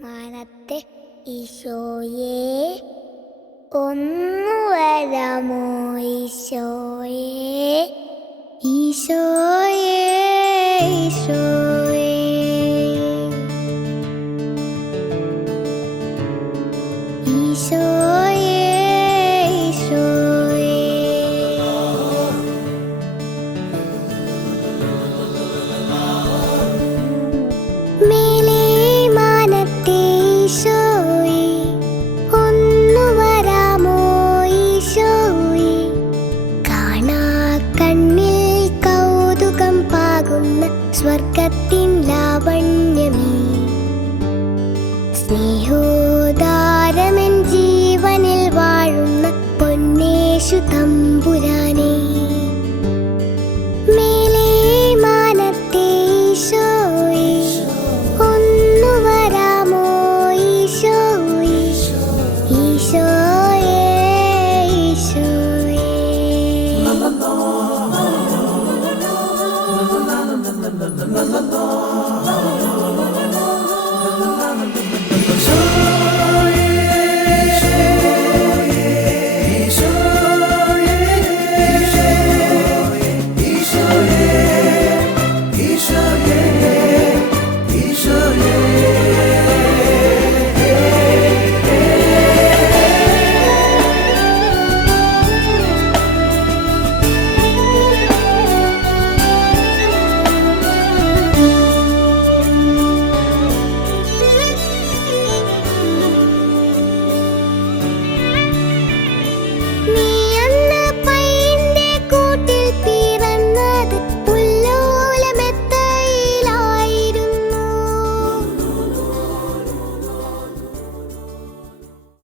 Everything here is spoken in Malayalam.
മനത്തെ ഈശോയെ ഒന്നു വരമോ ഈശോയെ? ഈശോയെ ഈശോയെ. ഈശോ കണ്ണിൽ കൗതുകം പാകുന്ന സ്വർഗത്തിൻ ലാവണ്യമേ. സ്നേഹോ